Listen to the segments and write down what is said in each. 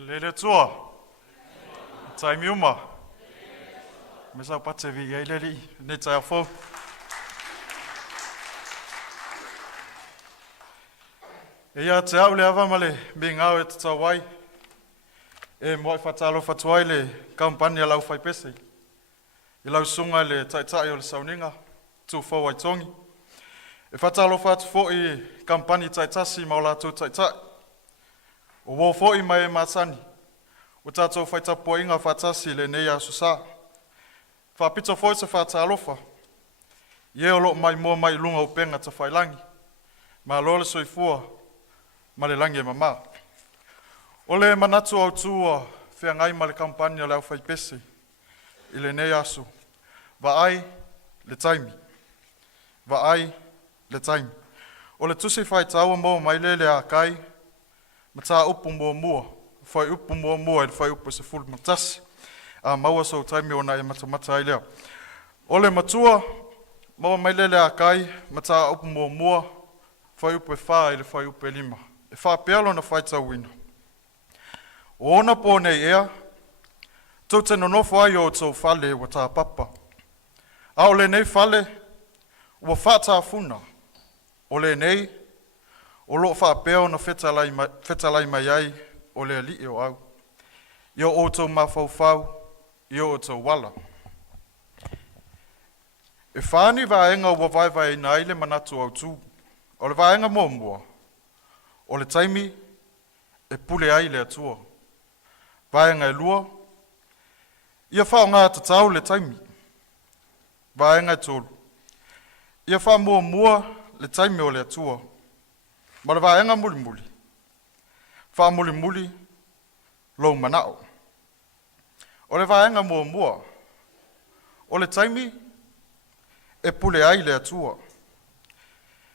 Lele tua. Taimi uma. Mesa pate vi ai leli ne tai fo. Ia te au le ava male bingau e te Vaai. E moi fatalo fatuai le Kamupani ala Aufaipese. I lau sunga le tai o le Sauniga, tu fo waitongi. E fatalo fatu fo i Kamupani taitasi maula tu tai. O wo fo i mai matani. O tatou faitapo inga fatasi lenei a susa. Fa pito fo se fatalofa. Ye o lo mai mo mai lunga upenga ta failangi. Ma lole soifua ma le langi e mama. O le Manatu Autu whiangai ma le Kamupani ala Aufaipese i lenei asu. Vaai le taimi. Vaai le taimi. O le tusi faitaua mo mai le Hakai. Mata upu mua. Fai upu mua e fai upu se fulu matasi. Maua so taimi ona e matamata ai lea. O le Matua mo mai le Hakai. Mata upu mua. Fai upu e faa le fai upu e lima. E faa pealo na faitauina. O ona po nei ea, tau te nonofo ai outou fale wa tapapa. A o lenei fale, ua atafunaina. O lenei, o lo apea o na fetalai mai ai, o le ali o au. Ia outou mafaufau, ia outou wala. E whani vaenga ua vai na ile Manatu Autu. O le vaenga mua. O le taimi, e pule ai le atua. Vaenga e lua. Ia whao ngā tatau le taimi. Vaenga e tolu. Ia wha mua le taimi o le atua. Ma le vaenga muli. Wha muli lo manao. O le vaenga mua. O le taimi e pule ai le atua.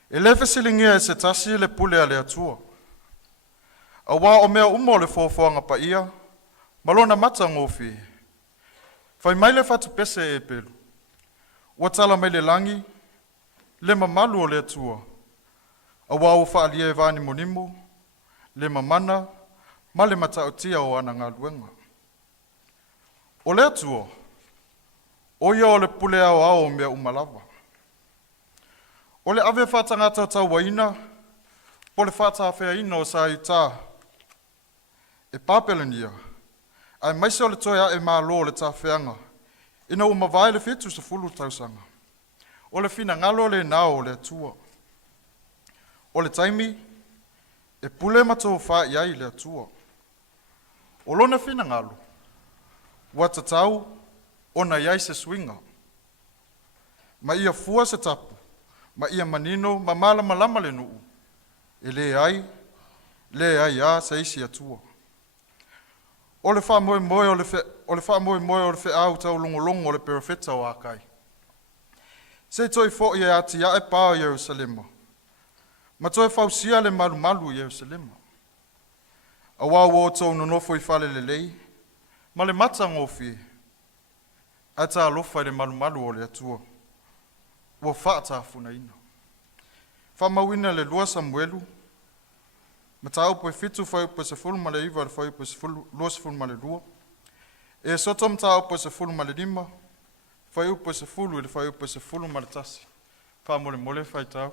E lefe silingia e se tasi le pule a le atua. A wā o mea umo le fōwhanga pa ia. Malona mata ngofi. Fai mai le fatu pese e pelu. Ua tala mai le langi. Le mamalu o le atua. A wā o wha alia e vāni monimo. Le mamana. Ma le mata o tia o ana ngā luenga. O le atua. O ia o le pule ao mea umalava. O le ave whata ngata tau waina. Po le whata awhea ina o sa i tā. E pāpelania. Ai maise o le toia e mālo le tāwheanga. Ina uma Vaai le fitu sa fulu tausanga. O le fina ngalo le nao le atua. O le taimi, e pule matou wha iai le atua. O lona fina ngalo, watatau, ona iai se swinga. Ma ia fua se tapu, ma ia manino, ma malama le nuu. E le ai a se isi atua. O le wha moe o le wha au tau longo o le perofeta o Hakai. Se toi fo ia ati ia e pā o Jerusalema. Ma toi fausia le malu i Jerusalema. A wau o tau nonofo I fale lelei. Ma le mata ngofi. A ta alofa I le malu o le atua. Ua wha atafunaina. Wha mawina le lua Samuelu. Ma ta upo e fitu whai upo se fulu ma le iwa le whai upo se fulu, lua se fulu ma le lua. E sotom ta upo se fulu ma le lima. Whai upo se fulu le whai upo se fulu ma le tasi. Wha mole whai tau.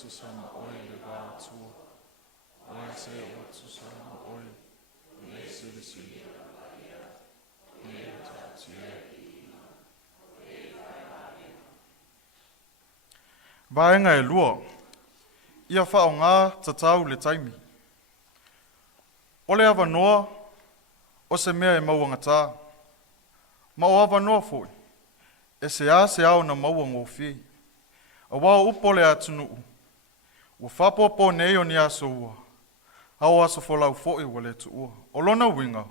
autu sama oi le vau tua. Oe se autu sama oi le sili sili. Ia tatia. Vaenga e lua. Ia whao ngā tatau le taimi. Ole awa noa, o se mea e maua ngata. Ma o awa noa foi. E se au na maua ngofi. A wao upole atunu. Ua whapopo nei o ni aso ua. Hau aso folau foi wale tu ua. O lona winga.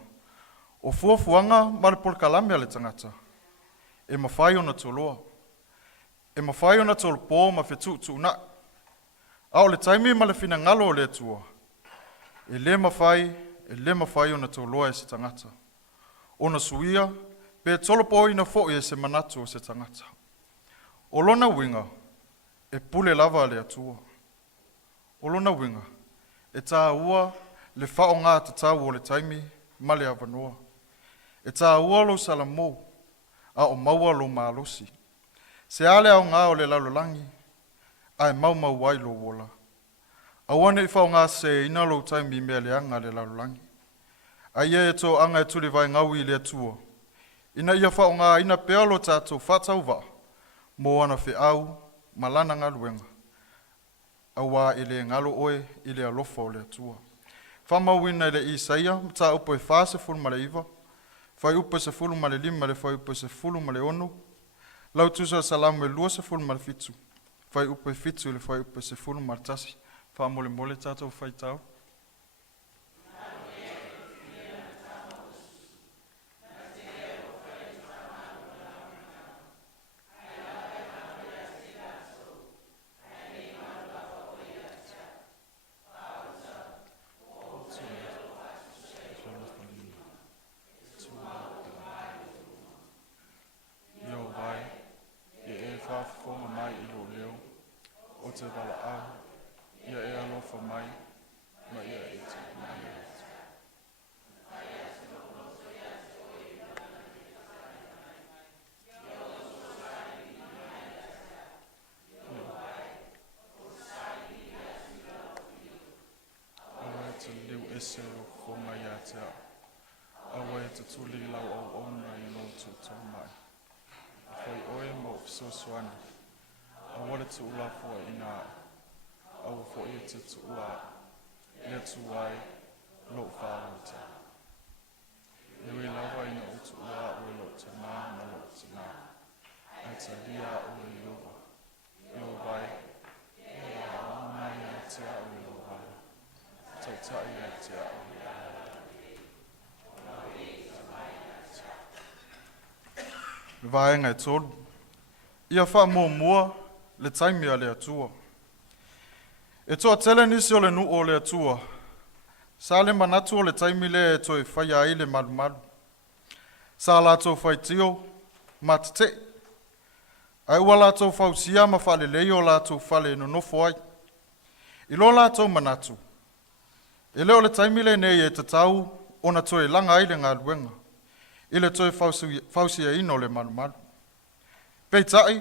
O fuafuanga ma le polkalame ale tangata. E mawhai o na toloa. E mawhai o na tolpo ma whetu na. A o le taimi ma le fina ngalo o le tua. E le mawhai o na toloa e se tangata. O na suia, pe tolopo ina foi e se manatu o se tangata. O lona winga, e pule lava le atua. O lona winga, e tā ua le whao ngā tatau o le taimi ma le avanoa. E tā ua lo salamou, a o maua lo maalosi. Se ale au ngā o le lalolangi, a e mau wai lo wola. A wane i whao ngā se ina lo taimi mea le anga le lalolangi. A ia e tō anga e tuli vai ngau i le atua. Ina ia whao ngā ina pea lo tātou whatau wa, mo ana whi au, malana ngā luenga. A wā i le ngalo oe i le alofa o le atua. Whamauina i le Isaia, tā upo e whāse fulu ma le iwa, whai upo se fulu ma le lima le whai upo se fulu ma le ono, lau tusa salamu e lua se fulu ma le fitu, whai upo e fitu le whai upo se fulu ma le tasi, whamole mole tātou whai tau. O te wala au, ia e alofa mai, ma ia e te mai. Awa e te liu ese o whonga ia te au. Awa e te tuli lau au ona i Lotu Taumafai. Whai oe mo fisosoani. A wale tu ula fua ina au fo i te tu ua le tu wai lo whāuta. E ui lawa ina o tu ua ue lo te nā ma lo te nā. A te lia o e iova. Io vai, e a mai a te au i lo vai. Tau tai a te au i lo vai. Vaenga e tolu. Ia wha mua le taimi a le atua. E toa tele nisi o le nu o le atua. Sa le manatu o le taimi le e toi whai ai le malu. Sa la tau whai tio, matete. Ai ua la tau whau sia ma fale lei o la tau fale nonofo ai. I lo la tau manatu. E leo le taimi le nei e tatau o na toi langa ai le ngā luenga. I le toi whau sia ino le malu. Peitai,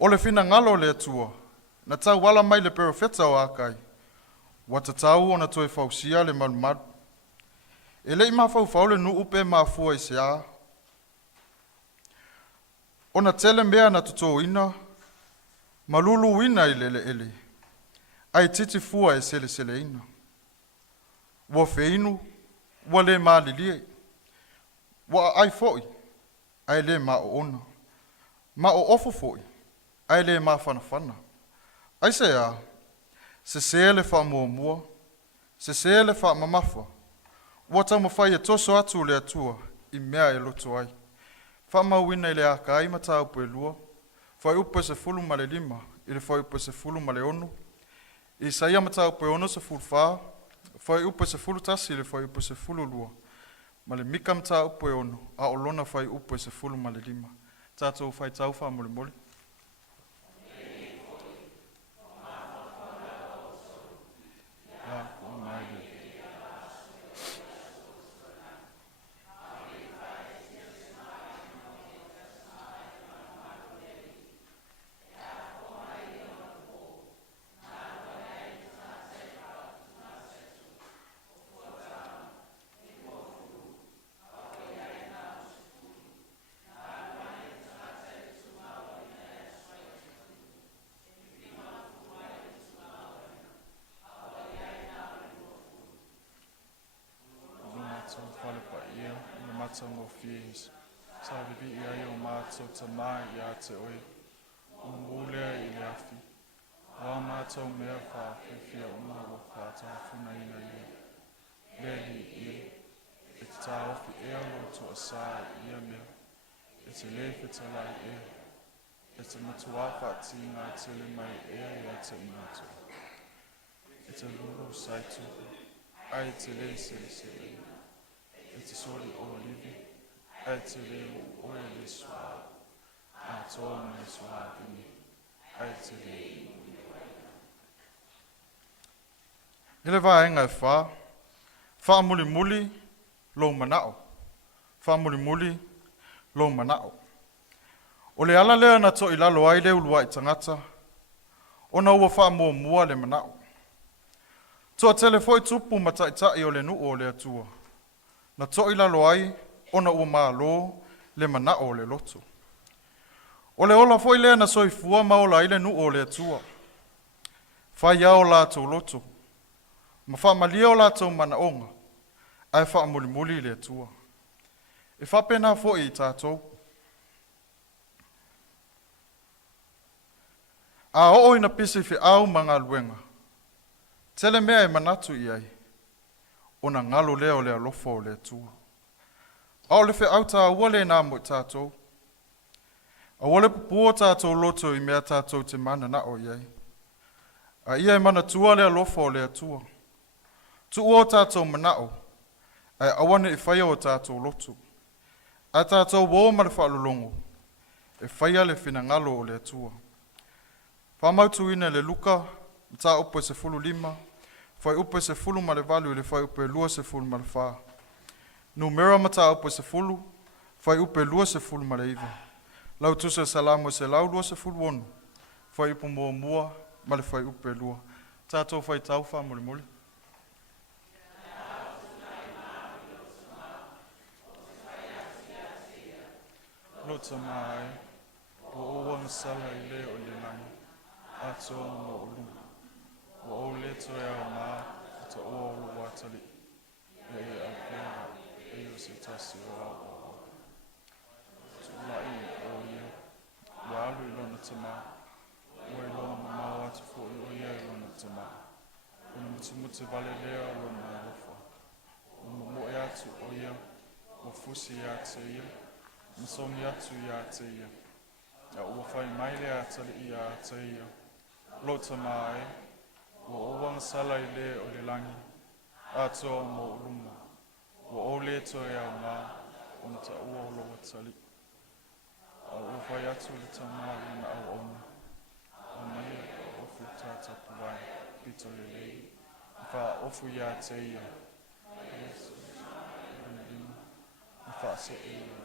o le fina ngalo le atua, na tau wala mai le perofeta o Hakai, wa tatau o na toi fausia le malu. E le mafaufau le nu upe mafua i se a. O na tele mea na tuto ina, malulu ina i lele ele, ai titi fua e sele ina. Wa feinu, wa le maalilie, wa ai foi, ai le ma o ona. Ma o ofo foi, ai le ma fana. Ai se a, se le wha mua, se le wha mamafa, ua Taumafai e toso atu le atua i mea e loto ai. Wha mauina i le Hakai ma tā upo e lua, whai upo se fulu ma le lima, i le whai upo se fulu ma le ono, i saia ma tā upo e ono se fulu wha, whai upo se fulu tasi i le whai upo se fulu lua, ma le mika ma tā upo e ono, a o lona whai upo se fulu ma le lima. Tātou whai tau wha mole. mātou ngō whies. Sa vivi ai o mātou tamai i a te oi. Umulea i le afi. Wā mātou mea whawhiwhia o mā o atafunaina i. Leli i. E te tā ofi ea lotu a sā i a mea. E te le fetalai e. E te Matua whati ngā tele mai ea i a te imatu. E te lulu saitu. Ai te le se. E te sori o livi. Ai te le o le sua. A tō me sua vini. Ai te le. Ile vaenga e wha. Wha muli lo manao. Wha muli lo manao. O le ala lea na to i lalo ai le ulua i tangata. O na ua wha mua le manao. Toa tele foi tupu mataitai o le nuu o le atua. Na to i lalo ai, o na ua maa lo le manao o le lotu. O le ola foi lea na soifua maola i le nuu o le atua. Whai ao la tau lotu. Ma wha malia o la tau manaonga. Ai wha muli le atua. E wha pena foi i tātou. A o ina pisi fi au manga luenga. Tele mea e manatu i ai. O na ngalo leo le alofo o le atua. A o le fe au tā uale nā mo i tātou. A wale pupua tātou loto i mea tātou te mana na o i ai. A ia e manatua le alofo o le atua. Tu o tātou manao. Ai awane i whaia o tātou loto. A tātou wo ma le whaalolongo. E whaia le fina ngalo o le atua. Whamautu ina le luka. Ta upo se fulu lima. Fai upo se fulu ma le valu le fai upo lua se fulu ma le wha. Numera ma ta upo se fulu. Fai upo lua se fulu ma le iwa. Lau tu se salamu se lau lua se fulu onu. Fai upo mua ma le fai upo lua. Tātou fai tauwha muli. Lota mai. O wang sala i le o le langi. Ato mo ulu. O le to e au mā, ta o ulu watali. E apea, e o se tasi o au. Tu lai o ia. Wa alu i lona tama. Ua i lona mau atu fo i o ia i lona tama. Una mutimuti vale lea lona rofa. Una mo e atu o ia. O fusi ia te ia. Masongi atu ia te ia. A ua whai maile atali ia te ia. Lota mai, o wang sala i le o le langi, ato mo ulunga, o le to e au ngā, o na ta ua o loa tali. A ua whai atu le tama i na au ona, o mai o ofu tata puwai, pito le lei, wha ofu ia te ia. Wha se ia.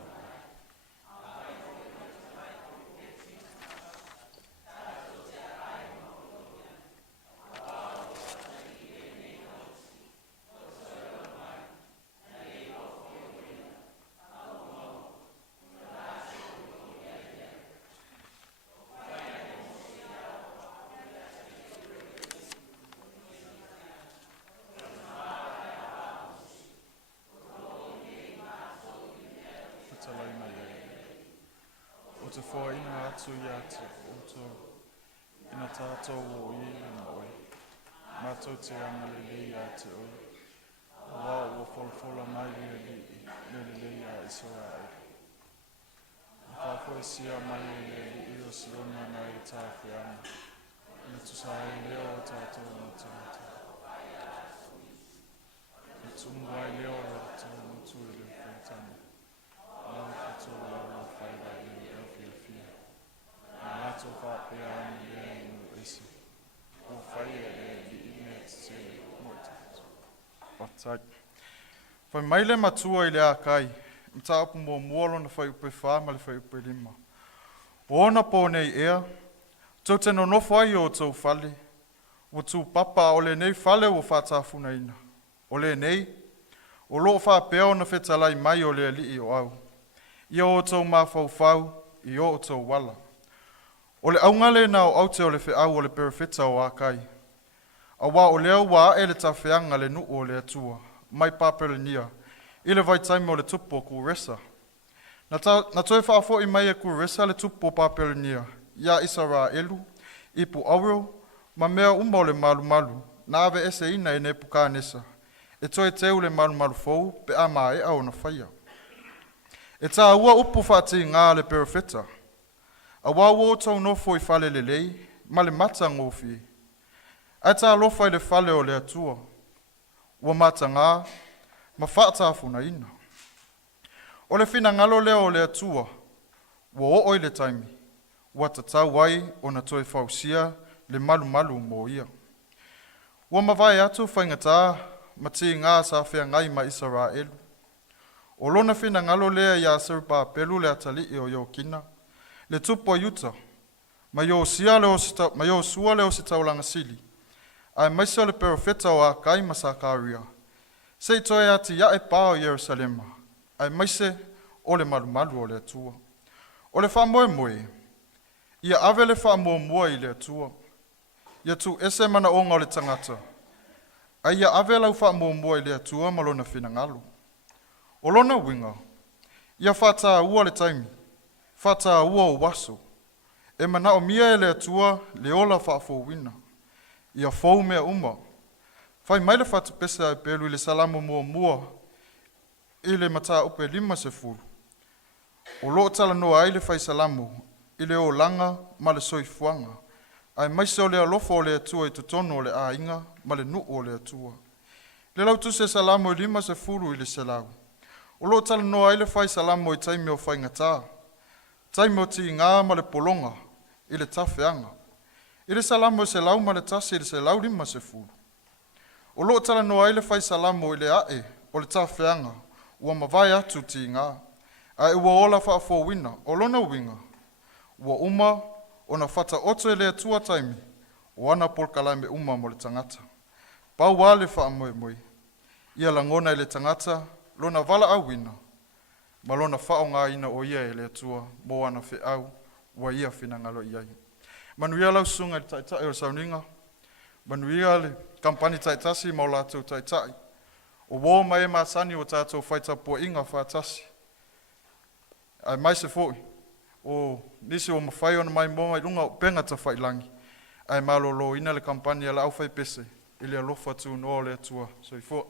O te whua ina atu ia te outou, ina tātou o i ina oi. Mātou te angalelei a te oi. O wā ua wholwhola mai lelelei a isoa ai. Whāwhoi sia mai lelelei o siona na i tāwhiana. Ina tusai leo o tātou na tangata. I tumuai leo o tātou mutu i le whaitana. Lau katou lau whaiwai leo. Manatu apea ni le inu esi. O whai e li ine te moitatu. Otai. Whai maile matua i le Hakai. Mta apu muolo na whai upe wha ma le whai upe lima. O ona po nei ea. Tau te nonofo ai o tau fale. O tu papa o lenei fale o atafunaina. O lenei. O loo apea o na fetalai mai o le alii o au. Ia o tau mafaufau. I o tau wala. O le aungale na o aute o le whiau o le perifeta o Hakai. A wā o leo wā e le tawhianga le nuu o le atua, mai papere nia, ile vai taimi o le tupo ku resa. Na toi whaafo I mai e ku resa le tupo papelenia, ia Israelu, ipu auro, ma mea uma o le malu malu, na ave ese ina e ne puka nesa. E toi teu le malu malu fou, pe a mai au na whaia. E tā ua upu whaati ngā le perofeta. A wawo o taunofo I fale lenei, ma le mata ngofi. A tā lofa I le fale o le atua. Ua mata ngā, ma atafunaina. O le fina ngalo leo o le atua, ua o le taimi. Ua tatau ai o na toi fausia le malu malu mo ia. Ua mawai atu whaingatā, ma ti ngā sa whea ngai ma Israelu. O lona fina ngalo lea ia serpa pelu le atali o Iokina, le tupo yuta, ma sua le o se taulanga sili, ai maisa le perofeta o Hakai ma Sakaria, se toi ati ia e pā o Yerusalema, ai maise o le malu malu o le atua. O le wha moe moe, ia ave le wha moe moe I le atua, ia tu ese mana onga o le tangata, ai ia ave lau wha moe moe I le atua ma lona fina ngalo. O lona winga, ia whata ua le taimi, whata ua o waso, e mana o mia e le atua le ola whaafowina, ia fau mea uma. Whai mai le whatu pesa e pelu I le salamo mua mua, I le mata upe 5. O loo tala noa ai le whai salamo, I le o langa ma le soifuanga, ai maise o le alofa o le atua I tutono o le a inga ma le nuu o le atua. Le lautu se salamo I 5 I le selau. O lo tala noa I le whai salamo I taimi o whai ngatā. Taimi o ti ngā ma le polonga I le tawhianga. I le salamo I se lau ma le tasi I le se lau 5. O lo tala noa I le whai salamo I le ae o le tawhianga ua mawai atu ti ngā. A ua ola whaafowina o lona winga. Ua uma o na whata oto I le atua taimi o ana polkalai me uma mo le tangata. Pau wā le wha moe moe. Ia langona I le tangata lona vala awina, ma lona whao ngā ina o ia e le atua, mo ana whi au, ua ia whina ngalo iai. Manuia lau sunga I taitai o Sauniga, manuia le kampani taitasi ma o lātou taitai, o wō mai e māsani o tātou whaita po inga whātasi. Ai mai se fōi, o nisi o mawhai ona mai mō mai runga o penga ta whailangi, ai malolo ina le kampani ala Aufaipese, ili alofa tu no le atua, so I fōi.